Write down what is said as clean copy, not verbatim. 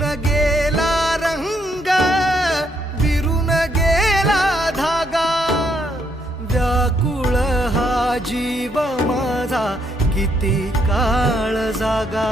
विरून गेला रंग, विरून गेला धागा, व्याकुळ हा जीव माझा किती काळ जागा.